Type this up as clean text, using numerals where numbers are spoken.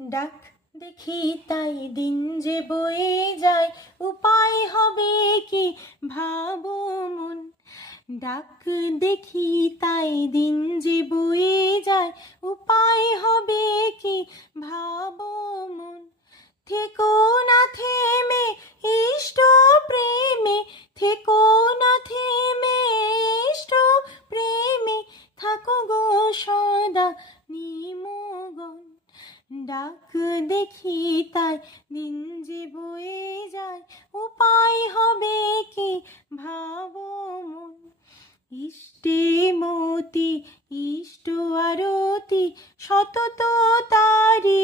ডাক দেখি তাই দিন যে বয়ে যায়, উপায় হবে কি ভাবো মন। ডাক দেখি তাই দিন যে বয়ে যায়, উপায় হবে কি ভাবো মন। থেকো না থেমে ইষ্ট প্রেমে, থেকো না থেমে ইষ্ট প্রেমে, থাকো গো সদা নিমগন। ডাক দেখি তাই দিন যে বয়ে যায়, উপায় হবে কি ভাবো মন। ইষ্টে মতি ইষ্ট আরতি, সতত তারি